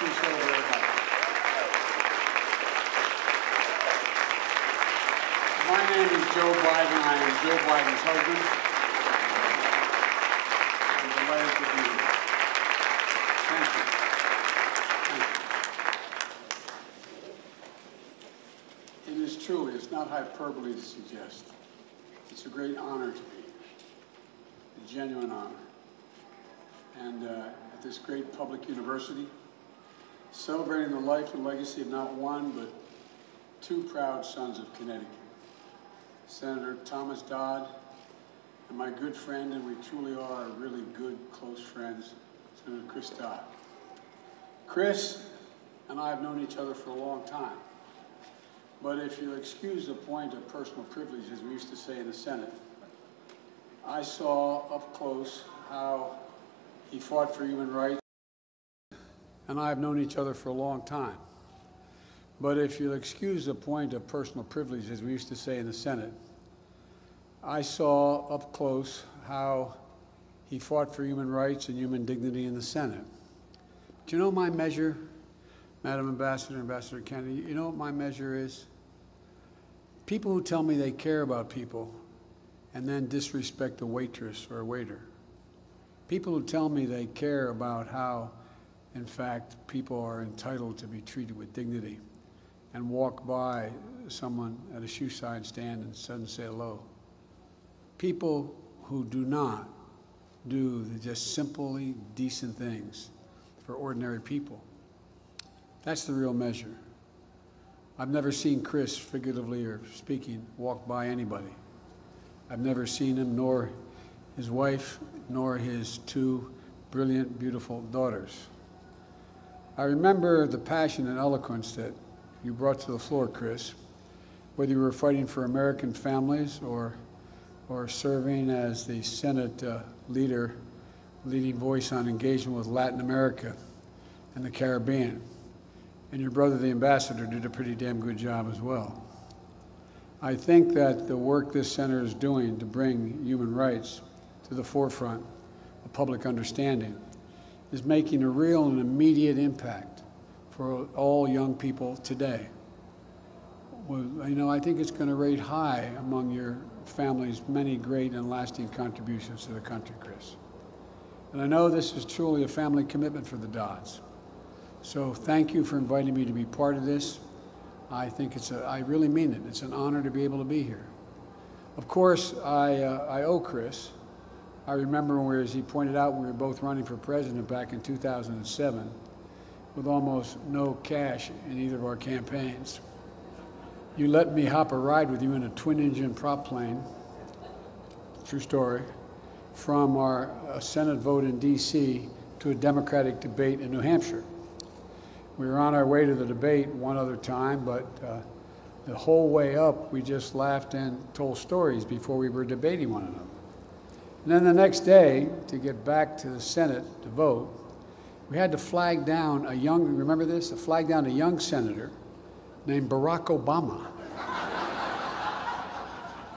you so very much. My name is Joe Biden. I am Joe Biden's husband. I'm delighted to be here. Thank you. Thank you. It is truly, it's not hyperbole to suggest. It's a great honor to be here, a genuine honor. And at this great public university, celebrating the life and legacy of not one, but two proud sons of Connecticut, Senator Thomas Dodd and my good friend, and we truly are really good, close friends, Senator Chris Dodd. Chris and I have known each other for a long time, but if you'll excuse the point of personal privilege, as we used to say in the Senate, I saw up close how he fought for human rights, and I have known each other for a long time. But if you'll excuse the point of personal privilege, as we used to say in the Senate, I saw up close how he fought for human rights and human dignity in the Senate. Do you know my measure, Madam Ambassador, Ambassador Kennedy, you know what my measure is? People who tell me they care about people and then disrespect a waitress or a waiter. People who tell me they care about how, in fact, people are entitled to be treated with dignity and walk by someone at a shoe sign stand and suddenly say hello. People who do not do the just simply decent things for ordinary people. That's the real measure. I've never seen Chris, figuratively or speaking, walk by anybody. I've never seen him, nor his wife, nor his two brilliant, beautiful daughters. I remember the passion and eloquence that you brought to the floor, Chris, whether you were fighting for American families or serving as the Senate leading voice on engagement with Latin America and the Caribbean. And your brother, the ambassador, did a pretty damn good job as well. I think that the work this center is doing to bring human rights to the forefront of public understanding is making a real and immediate impact for all young people today. Well, you know, I think it's going to rate high among your family's many great and lasting contributions to the country, Chris. And I know this is truly a family commitment for the Dodds. So thank you for inviting me to be part of this. I think I really mean it. It's an honor to be able to be here. Of course, I owe Chris. I remember where, as he pointed out, we were both running for president back in 2007 with almost no cash in either of our campaigns. You let me hop a ride with you in a twin-engine prop plane, true story, from our Senate vote in D.C. to a Democratic debate in New Hampshire. We were on our way to the debate one other time, but the whole way up, we just laughed and told stories before we were debating one another. And then the next day, to get back to the Senate to vote, we had to flag down a young, remember this? Flag down a young senator named Barack Obama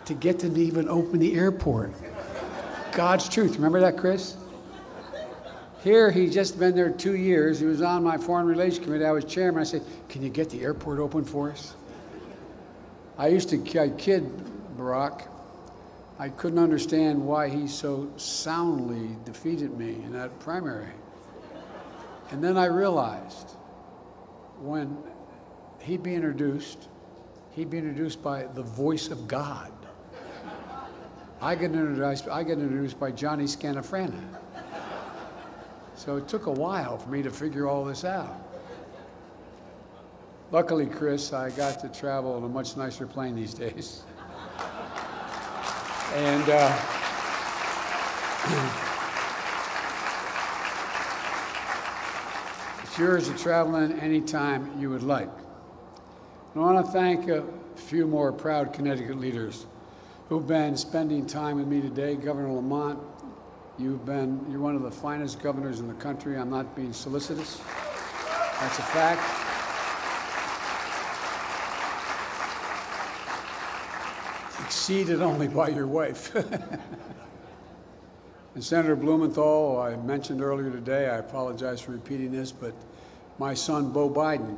to get them to even open the airport. God's truth. Remember that, Chris? Here, he'd just been there 2 years. He was on my Foreign Relations Committee. I was chairman. I said, can you get the airport open for us? I used to kid Barack. I couldn't understand why he so soundly defeated me in that primary. And then I realized when he'd be introduced by the voice of God. I get introduced by Johnny Scanafrana. So it took a while for me to figure all this out. Luckily, Chris, I got to travel in a much nicer plane these days. And it's yours to travel in anytime you would like. I want to thank a few more proud Connecticut leaders who've been spending time with me today. Governor Lamont, you're one of the finest governors in the country. I'm not being solicitous. That's a fact. Exceeded only by your wife. And Senator Blumenthal, I mentioned earlier today, I apologize for repeating this, but my son, Beau Biden,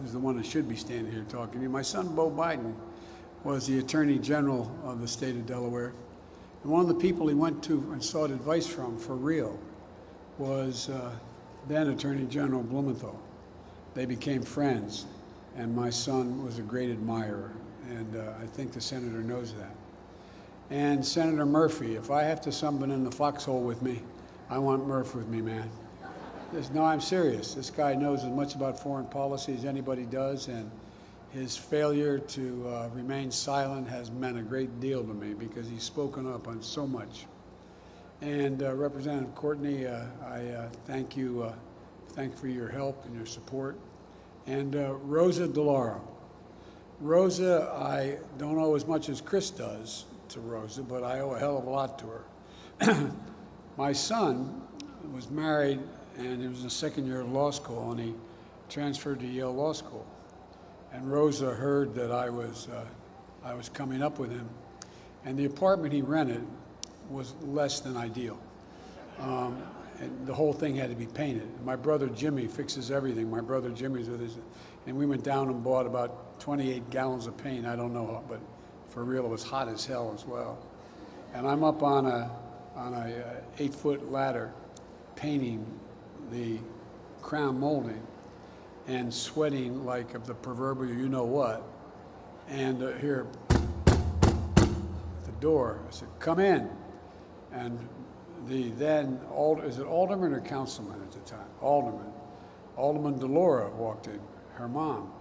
who's the one that should be standing here talking to you. My son, Beau Biden, was the Attorney General of the state of Delaware. And one of the people he went to and sought advice from for real was then Attorney General Blumenthal. They became friends, and my son was a great admirer, and I think the senator knows that. And Senator Murphy, if I have to summon in the foxhole with me, I want Murph with me, man. No, I'm serious. This guy knows as much about foreign policy as anybody does, and his failure to remain silent has meant a great deal to me because he's spoken up on so much. And Representative Courtney, I thank you for your help and your support. And Rosa DeLauro. Rosa, I don't owe as much as Chris does to Rosa, but I owe a hell of a lot to her. My son was married, and he was in the second year of law school, and he transferred to Yale Law School. And Rosa heard that I was coming up with him, and the apartment he rented was less than ideal. And the whole thing had to be painted. My brother Jimmy fixes everything. My brother Jimmy's with us, and we went down and bought about 28 gallons of paint. I don't know, but for real, it was hot as hell as well. And I'm up on a 8-foot ladder painting the crown molding and sweating like of the proverbial you-know-what. And here, at the door, I said, "Come in." And the then, is it alderman or councilman at the time? Alderman Delora walked in, her mom.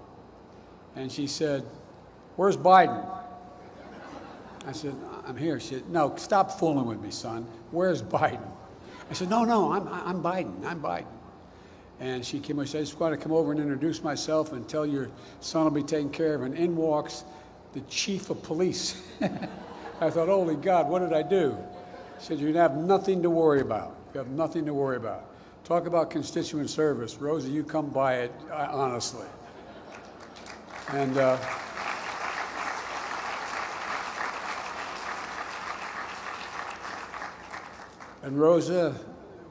And she said, "Where's Biden?" I said, "I'm here." She said, "No, stop fooling with me, son. Where's Biden?" I said, "No, I'm Biden. I'm Biden." And she came over and said, "I just want to come over and introduce myself and tell your son will be taken care of." And in walks the chief of police. I thought, holy God, what did I do? She said, "You have nothing to worry about. You have nothing to worry about. Talk about constituent service. Rosa, you come by it honestly." And Rosa,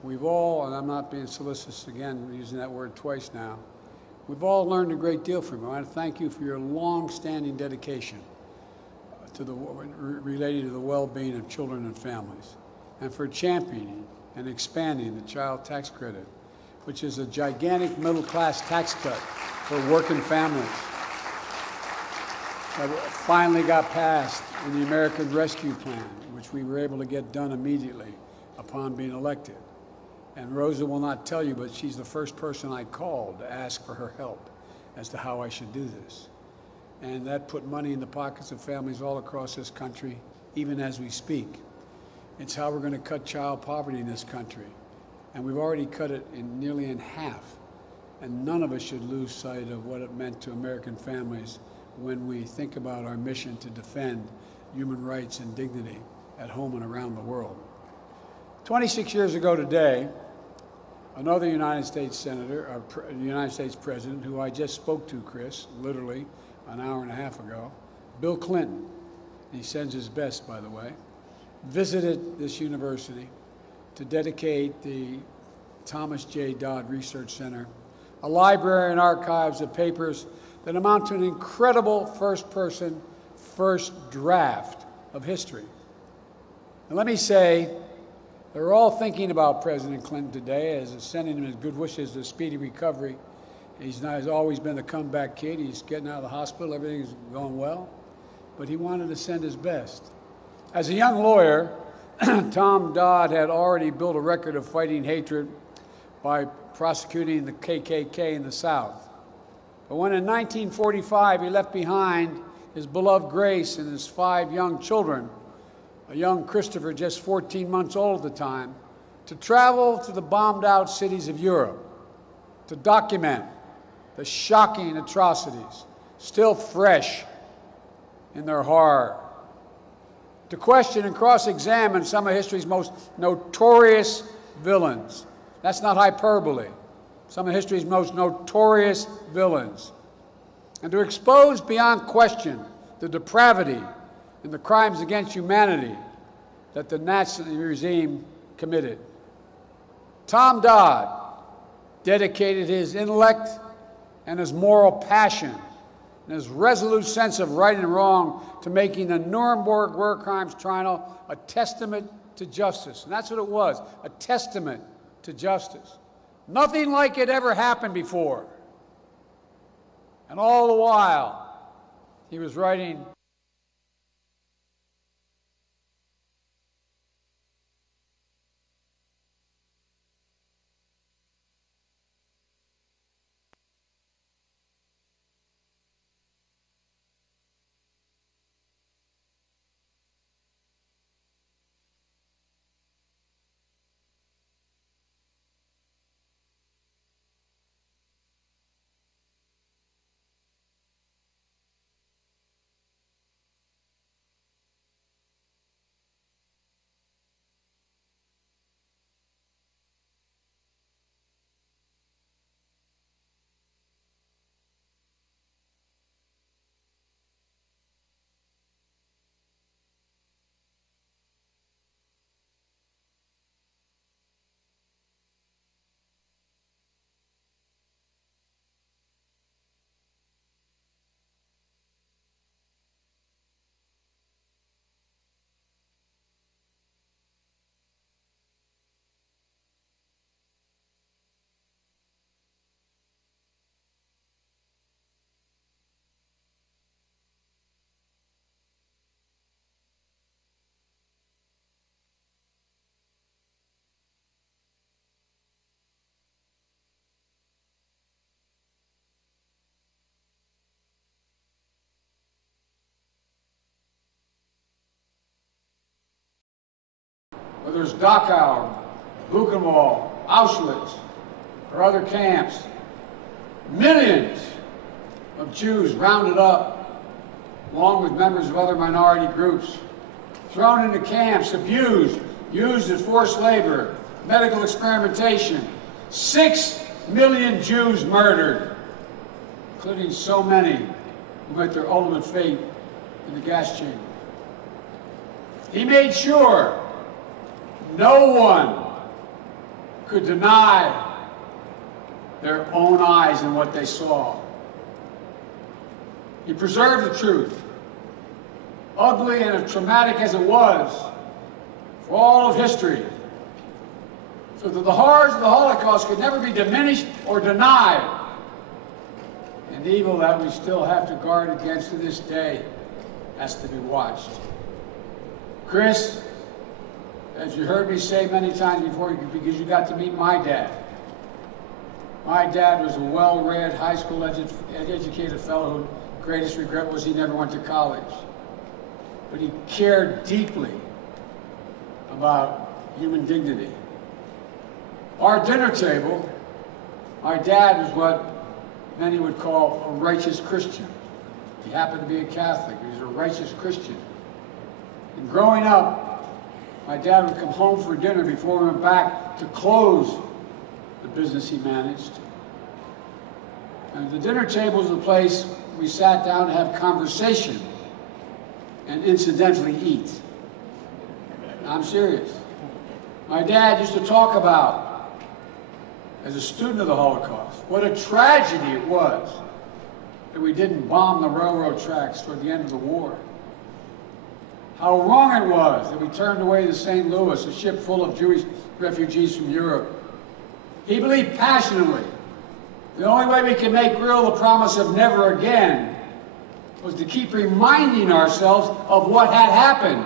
we've all, and I'm not being solicitous again, using that word twice now, we've all learned a great deal from you. I want to thank you for your long-standing dedication to related to the well-being of children and families, and for championing and expanding the child tax credit, which is a gigantic middle-class tax cut for working families that finally got passed in the American Rescue Plan, which we were able to get done immediately upon being elected. And Rosa will not tell you, but she's the first person I called to ask for her help as to how I should do this. And that put money in the pockets of families all across this country, even as we speak. It's how we're going to cut child poverty in this country. And we've already cut it nearly in half. And none of us should lose sight of what it meant to American families when we think about our mission to defend human rights and dignity at home and around the world. 26 years ago today, another United States senator, United States president, who I just spoke to, Chris, literally an hour and a half ago, Bill Clinton, he sends his best, by the way, visited this university to dedicate the Thomas J. Dodd Research Center, a library and archives of papers that amount to an incredible first-person, first draft of history. And let me say, they're all thinking about President Clinton today, as sending him his good wishes to speedy recovery. He's always been a comeback kid. He's getting out of the hospital. Everything's going well. But he wanted to send his best. As a young lawyer, Tom Dodd had already built a record of fighting hatred by prosecuting the KKK in the South. But when in 1945 he left behind his beloved Grace and his 5 young children, a young Christopher, just 14 months old at the time, to travel to the bombed-out cities of Europe to document the shocking atrocities still fresh in their horror, to question and cross-examine some of history's most notorious villains. That's not hyperbole. Some of history's most notorious villains. And to expose beyond question the depravity and the crimes against humanity that the Nazi regime committed. Tom Dodd dedicated his intellect and his moral passion and his resolute sense of right and wrong to making the Nuremberg War Crimes Tribunal a testament to justice. And that's what it was, a testament to justice. Nothing like it ever happened before. And all the while, he was writing whether it's Dachau, Buchenwald, Auschwitz, or other camps, millions of Jews rounded up, along with members of other minority groups, thrown into camps, abused, used as forced labor, medical experimentation. 6 million Jews murdered, including so many who met their ultimate fate in the gas chamber. He made sure no one could deny their own eyes and what they saw. He preserved the truth, ugly and as traumatic as it was, for all of history, so that the horrors of the Holocaust could never be diminished or denied, and the evil that we still have to guard against to this day has to be watched. Chris, as you heard me say many times before, because you got to meet my dad. My dad was a well-read, high school educated fellow whose greatest regret was he never went to college. But he cared deeply about human dignity. Our dinner table, my dad was what many would call a righteous Christian. He happened to be a Catholic, he was a righteous Christian. And growing up, my dad would come home for dinner before we went back to close the business he managed. And the dinner table was the place we sat down to have conversation and incidentally eat. I'm serious. My dad used to talk about, as a student of the Holocaust, what a tragedy it was that we didn't bomb the railroad tracks toward the end of the war. How wrong it was that we turned away the St. Louis, a ship full of Jewish refugees from Europe. He believed passionately the only way we can make real the promise of never again was to keep reminding ourselves of what had happened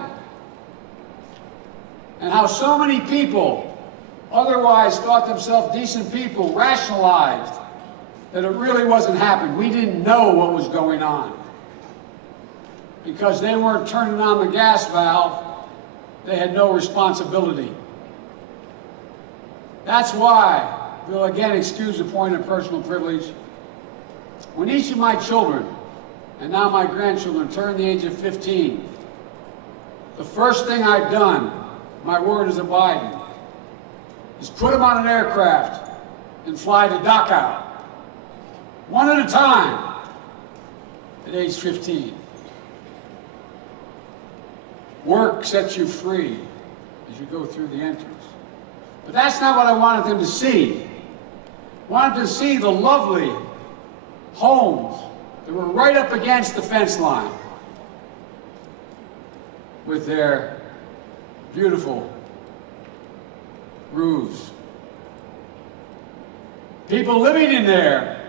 and how so many people, otherwise thought themselves decent people, rationalized that it really wasn't happening. We didn't know what was going on. Because they weren't turning on the gas valve, they had no responsibility. That's why, we'll again excuse the point of personal privilege, when each of my children, and now my grandchildren, turn the age of 15, the first thing I've done, my word is abiding, is put them on an aircraft and fly to Dachau, one at a time, at age 15. Work sets you free as you go through the entrance. But that's not what I wanted them to see. Wanted to see the lovely homes that were right up against the fence line with their beautiful roofs. People living in there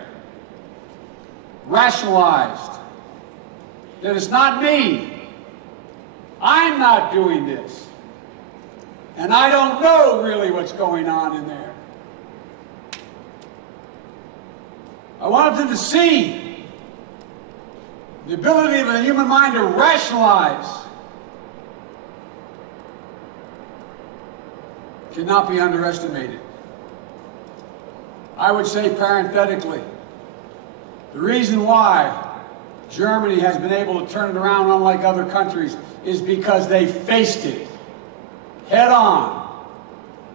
rationalized that it's not me. I'm not doing this. And I don't know really what's going on in there. I wanted them to see the ability of the human mind to rationalize cannot be underestimated. I would say parenthetically, the reason why Germany has been able to turn it around unlike other countries is because they faced it head on,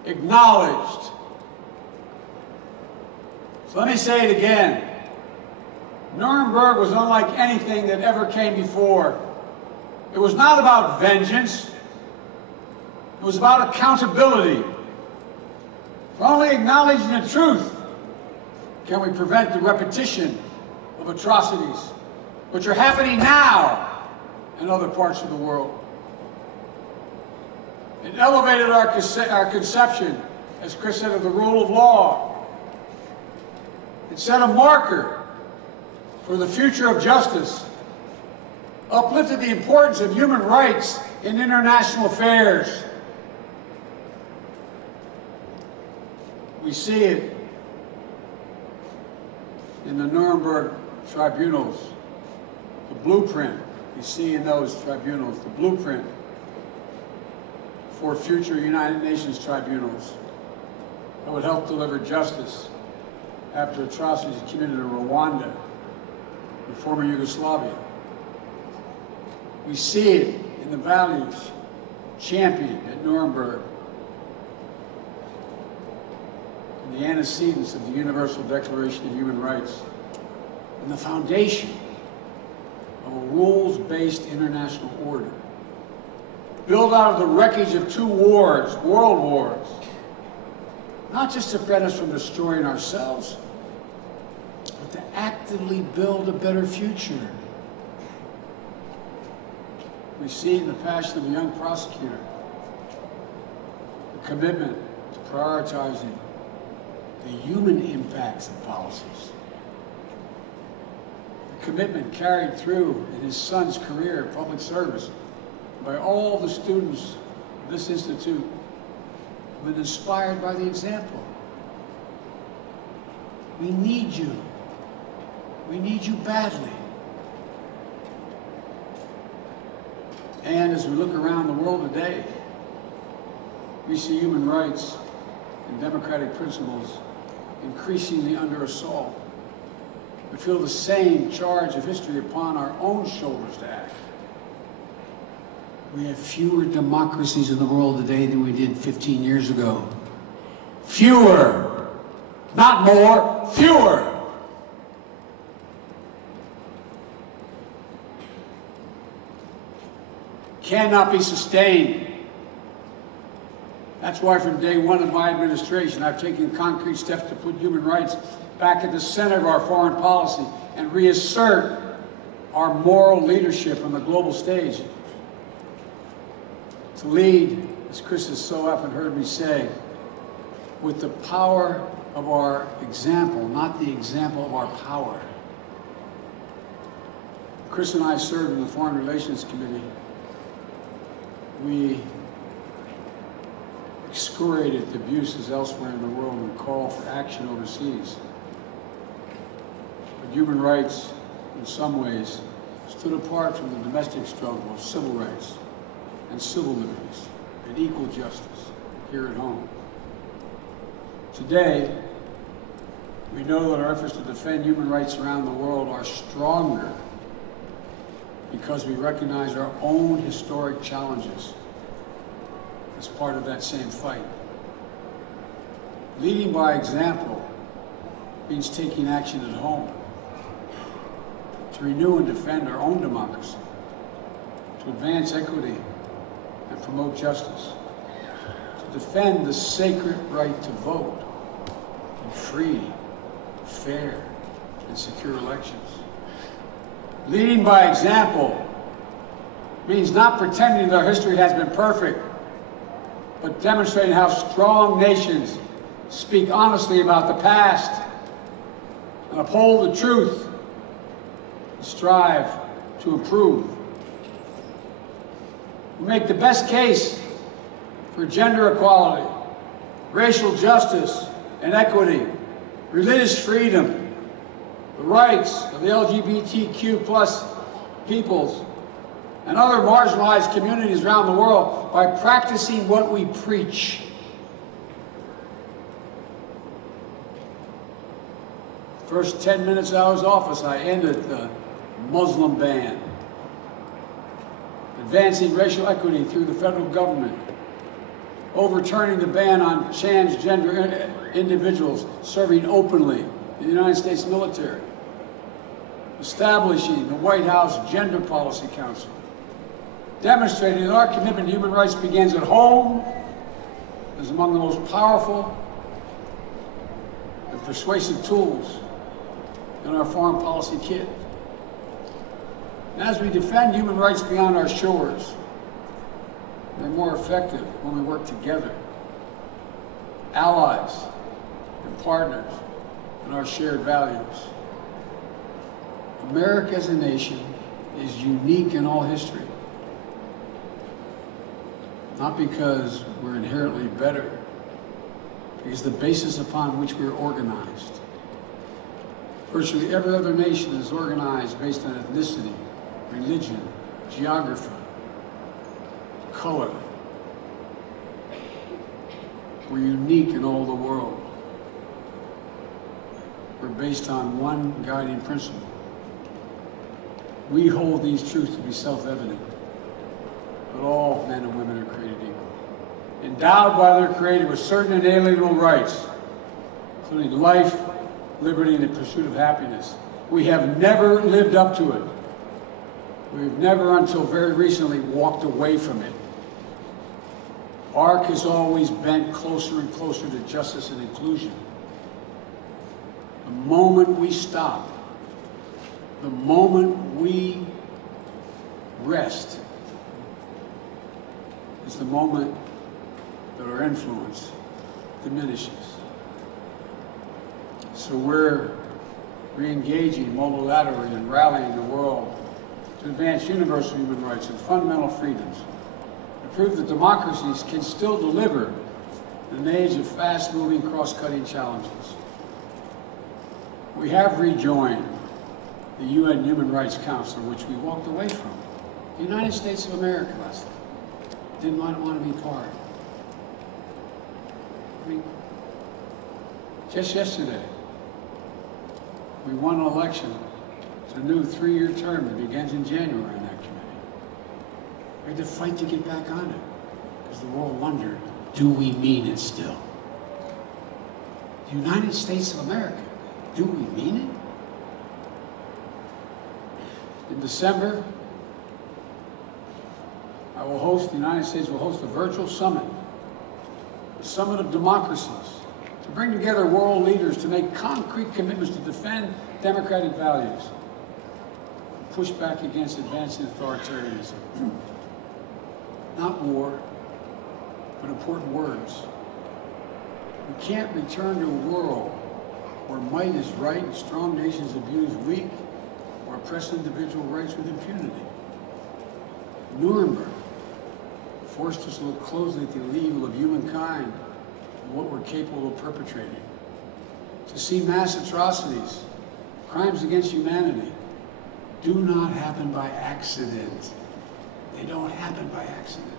acknowledged. So let me say it again. Nuremberg was unlike anything that ever came before. It was not about vengeance. It was about accountability. For only acknowledging the truth can we prevent the repetition of atrocities which are happening now in other parts of the world. It elevated our conception, as Chris said, of the rule of law. It set a marker for the future of justice, uplifted the importance of human rights in international affairs. We see it in the Nuremberg tribunals, the blueprint we see in those tribunals, the blueprint for future United Nations tribunals that would help deliver justice after atrocities committed in Rwanda, in former Yugoslavia. We see it in the values championed at Nuremberg, in the antecedents of the Universal Declaration of Human Rights, and the foundation of a rules-based international order, built out of the wreckage of 2 wars, world wars, not just to prevent us from destroying ourselves, but to actively build a better future. We see in the passion of a young prosecutor the commitment to prioritizing the human impacts of policies. The commitment carried through in his son's career of public service by all the students of this institute who have been inspired by the example. We need you. We need you badly. And as we look around the world today, we see human rights and democratic principles increasingly under assault. We feel the same charge of history upon our own shoulders to act. We have fewer democracies in the world today than we did 15 years ago. Fewer. Not more, fewer. Cannot be sustained. That's why from day one of my administration, I've taken concrete steps to put human rights back at the center of our foreign policy and reassert our moral leadership on the global stage. To lead, as Chris has so often heard me say, with the power of our example, not the example of our power. Chris and I served in the Foreign Relations Committee. We excoriated abuses elsewhere in the world and called for action overseas. But human rights, in some ways, stood apart from the domestic struggle of civil rights and civil liberties and equal justice here at home. Today, we know that our efforts to defend human rights around the world are stronger because we recognize our own historic challenges as part of that same fight. Leading by example means taking action at home to renew and defend our own democracy, to advance equity and promote justice, to defend the sacred right to vote, and free fair, and secure elections. Leading by example means not pretending that our history has been perfect, but demonstrating how strong nations speak honestly about the past and uphold the truth and strive to improve. We make the best case for gender equality, racial justice and equity, religious freedom, the rights of the LGBTQ plus peoples, and other marginalized communities around the world by practicing what we preach. First 10 minutes I was in office, I ended the Muslim ban, advancing racial equity through the federal government, overturning the ban on transgender individuals serving openly in the United States military, establishing the White House Gender Policy Council, demonstrating that our commitment to human rights begins at home, is among the most powerful and persuasive tools in our foreign policy kit. And as we defend human rights beyond our shores, we're more effective when we work together, allies and partners in our shared values. America as a nation is unique in all history, not because we're inherently better, because the basis upon which we're organized. Virtually every other nation is organized based on ethnicity, religion, geography, color. We're unique in all the world. We're based on one guiding principle. We hold these truths to be self-evident, but all men and women are created equal, endowed by their Creator with certain inalienable rights, including life, liberty, and the pursuit of happiness. We have never lived up to it. We've never, until very recently, walked away from it. ARC has always bent closer and closer to justice and inclusion. The moment we stop, the moment we rest, is the moment that our influence diminishes. So we're re-engaging multilaterally and rallying the world to advance universal human rights and fundamental freedoms, and prove that democracies can still deliver in an age of fast-moving, cross-cutting challenges. We have rejoined the UN Human Rights Council, which we walked away from. The United States of America last time didn't want to be part. I mean, just yesterday, we won an election. It's a new 3-year term that begins in January in that committee. We had to fight to get back on it because the world wondered, do we mean it still? The United States of America, do we mean it? In December, the United States will host a virtual summit, the Summit of Democracies, to bring together world leaders to make concrete commitments to defend democratic values, and push back against advancing authoritarianism. Not war, but important words. We can't return to a world where might is right and strong nations abuse weak or oppress individual rights with impunity. Nuremberg forced us to look closely at the evil of humankind and what we're capable of perpetrating. To see mass atrocities, crimes against humanity, do not happen by accident. They don't happen by accident.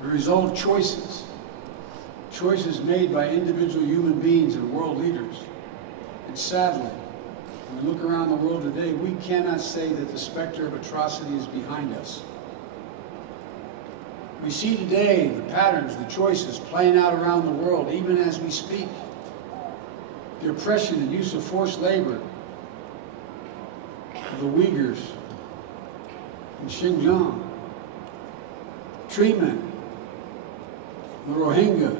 They're the result of choices. Choices made by individual human beings and world leaders. And sadly, when we look around the world today, we cannot say that the specter of atrocity is behind us. We see today the patterns, the choices playing out around the world, even as we speak. The oppression and use of forced labor of the Uyghurs in Xinjiang. Treatment of the Rohingya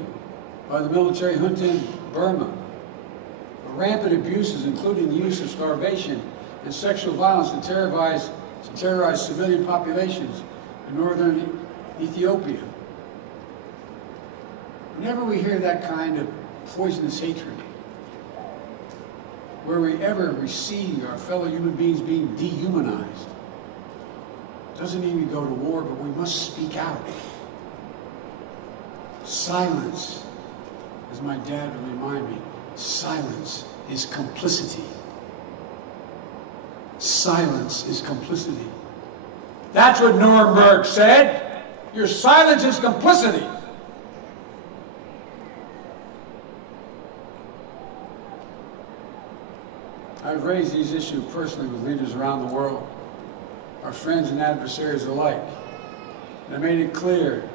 by the military junta in Burma. rampant abuses, including the use of starvation and sexual violence to terrorize civilian populations in northern Ethiopia. Whenever we hear that kind of poisonous hatred, where we ever see our fellow human beings being dehumanized, doesn't mean we go to war, but we must speak out. Silence, as my dad would remind me, silence is complicity. Silence is complicity. That's what Nuremberg said. Your silence is complicity. I've raised these issues personally with leaders around the world, our friends and adversaries alike. And I made it clear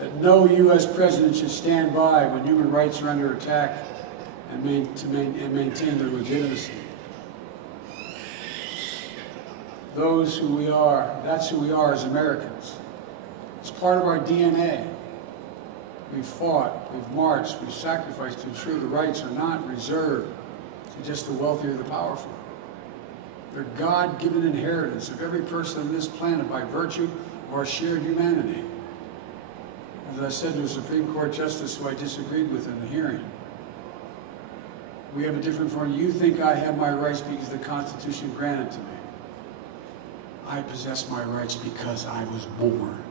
that no U.S. president should stand by when human rights are under attack and maintain their legitimacy. Those who we are, that's who we are as Americans. It's part of our DNA. We've fought, we've marched, we've sacrificed to ensure the rights are not reserved to just the wealthy or the powerful. They're God-given inheritance of every person on this planet by virtue of our shared humanity. As I said to a Supreme Court justice who I disagreed with in the hearing, we have a different form. You think I have my rights because the Constitution granted to me. I possess my rights because I was born.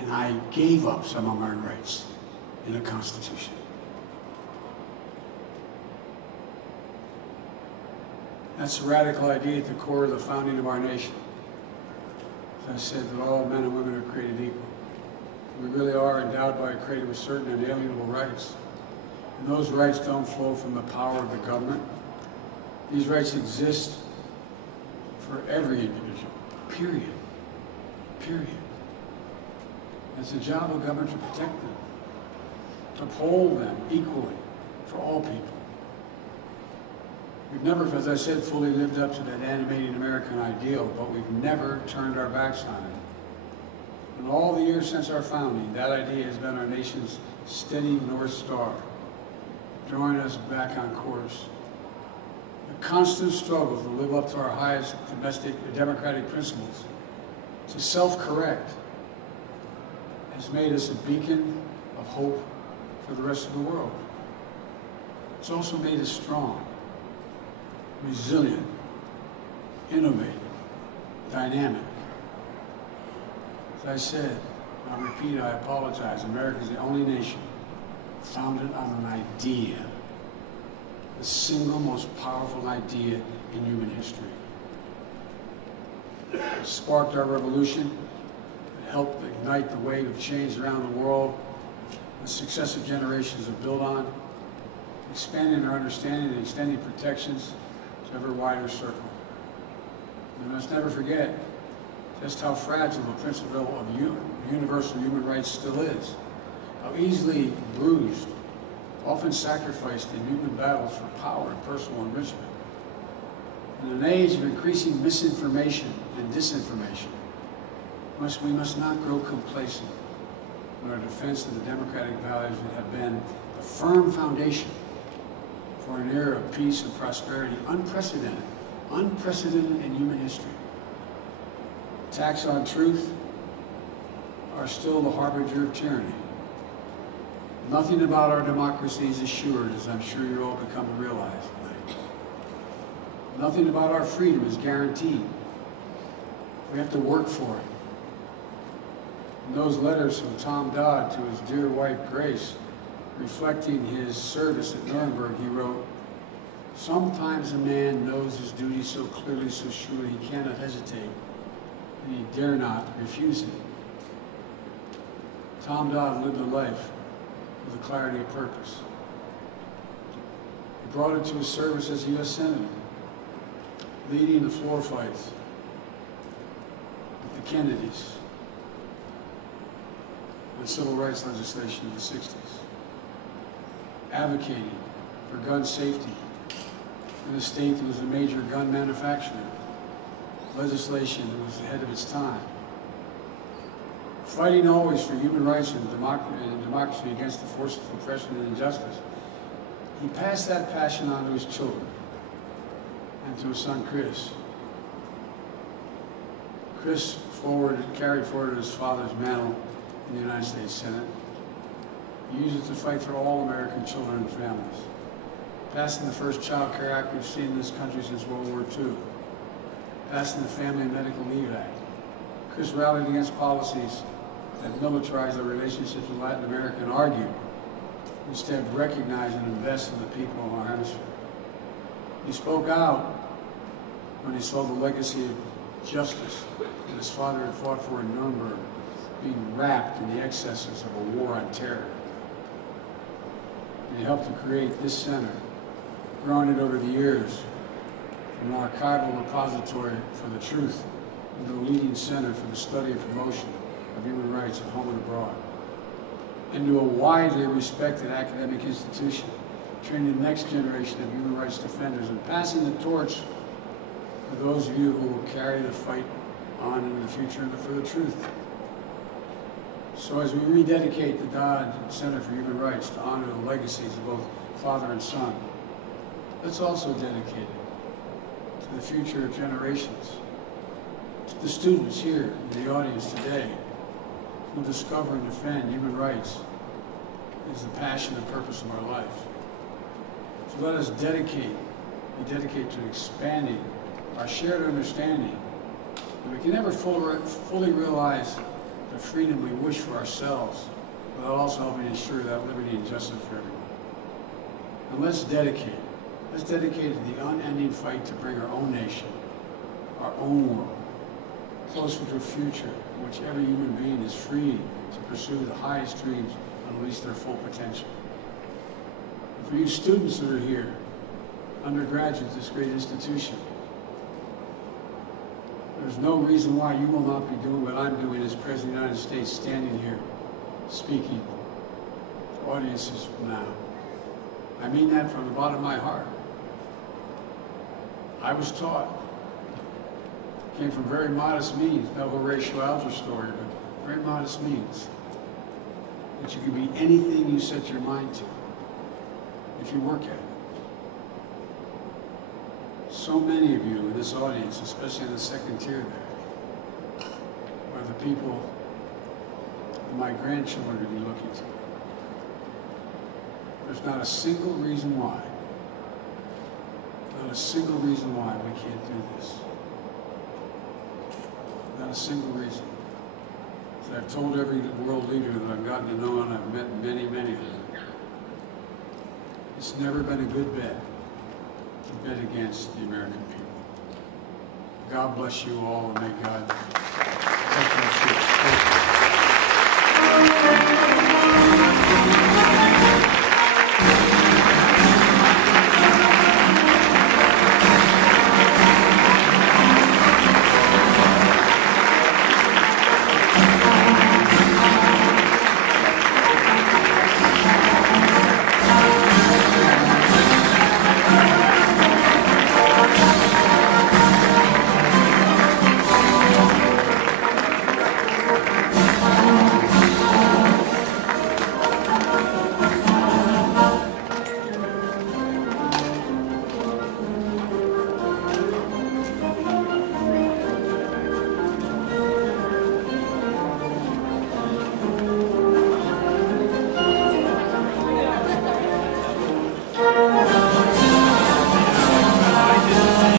And I gave up some of my rights in the Constitution. That's a radical idea at the core of the founding of our nation. As I said, that all men and women are created equal. We really are endowed by a creator with certain inalienable rights. And those rights don't flow from the power of the government. These rights exist for every individual, period. Period. It's the job of government to protect them, to uphold them equally for all people. We've never, as I said, fully lived up to that animating American ideal, but we've never turned our backs on it. In all the years since our founding, that idea has been our nation's steady North Star, drawing us back on course. The constant struggle to live up to our highest domestic democratic principles, to self-correct, has made us a beacon of hope for the rest of the world. It's also made us strong, resilient, innovative, dynamic. As I said, I'll repeat, I apologize, America is the only nation founded on an idea, the single most powerful idea in human history. It sparked our revolution, it helped ignite the wave of change around the world, the successive generations have built on, expanding our understanding and extending protections to ever wider circle. We must never forget just how fragile the principle of universal human rights still is, how easily bruised, often sacrificed in human battles for power and personal enrichment. In an age of increasing misinformation and disinformation, we must not grow complacent in our defense of the democratic values that have been the firm foundation for an era of peace and prosperity, unprecedented in human history. Attacks on truth are still the harbinger of tyranny. Nothing about our democracy is assured, as I'm sure you're all become to realize tonight. Nothing about our freedom is guaranteed. We have to work for it. In those letters from Tom Dodd to his dear wife, Grace, reflecting his service at Nuremberg, he wrote, "Sometimes a man knows his duty so clearly, so surely, he cannot hesitate, and he dare not refuse it." Tom Dodd lived a life with a clarity of purpose. He brought it to his service as a U.S. Senator, leading the floor fights with the Kennedys on civil rights legislation in the 60s, advocating for gun safety in a state that was a major gun manufacturer, legislation that was ahead of its time, fighting always for human rights and democracy against the forces of oppression and injustice, He passed that passion on to his children and to his son, Chris. Chris carried forward his father's mantle in the United States Senate. He used it to fight for all American children and families, passing the first Child Care Act we've seen in this country since World War II, passing the Family and Medical Leave Act. Chris rallied against policies that militarized our relationships with Latin America and argued, instead recognize and invest in the people of our hemisphere. He spoke out when he saw the legacy of justice that his father had fought for in Nuremberg being wrapped in the excesses of a war on terror. And he helped to create this center, growing it over the years from an archival repository for the truth into a leading center for the study and promotion of human rights at home and abroad, into a widely respected academic institution, training the next generation of human rights defenders and passing the torch for those of you who will carry the fight on into the future and for the truth. So as we rededicate the Dodd Center for Human Rights to honor the legacies of both father and son, let's also dedicate it to the future generations, to the students here in the audience today who discover and defend human rights is the passion and purpose of our life. So let us be dedicated to expanding our shared understanding. And we can never fully realize the freedom we wish for ourselves without also helping ensure that liberty and justice for everyone. And let's dedicate to the unending fight to bring our own nation, our own world, closer to a future in which every human being is free to pursue the highest dreams and unleash their full potential. And for you students that are here, undergraduates at this great institution, there's no reason why you will not be doing what I'm doing as President of the United States, standing here, speaking to audiences now. I mean that from the bottom of my heart. I was taught, came from very modest means, no Horatio Alger story, but very modest means, that you can be anything you set your mind to if you work at it. So many of you in this audience, especially in the second tier there, are the people that my grandchildren will be looking to. There's not a single reason why, we can't do this. Not a single reason. As I've told every world leader that I've gotten to know, and I've met many, many of them, it's never been a good bet to bet against the American people. God bless you all, and may God take you.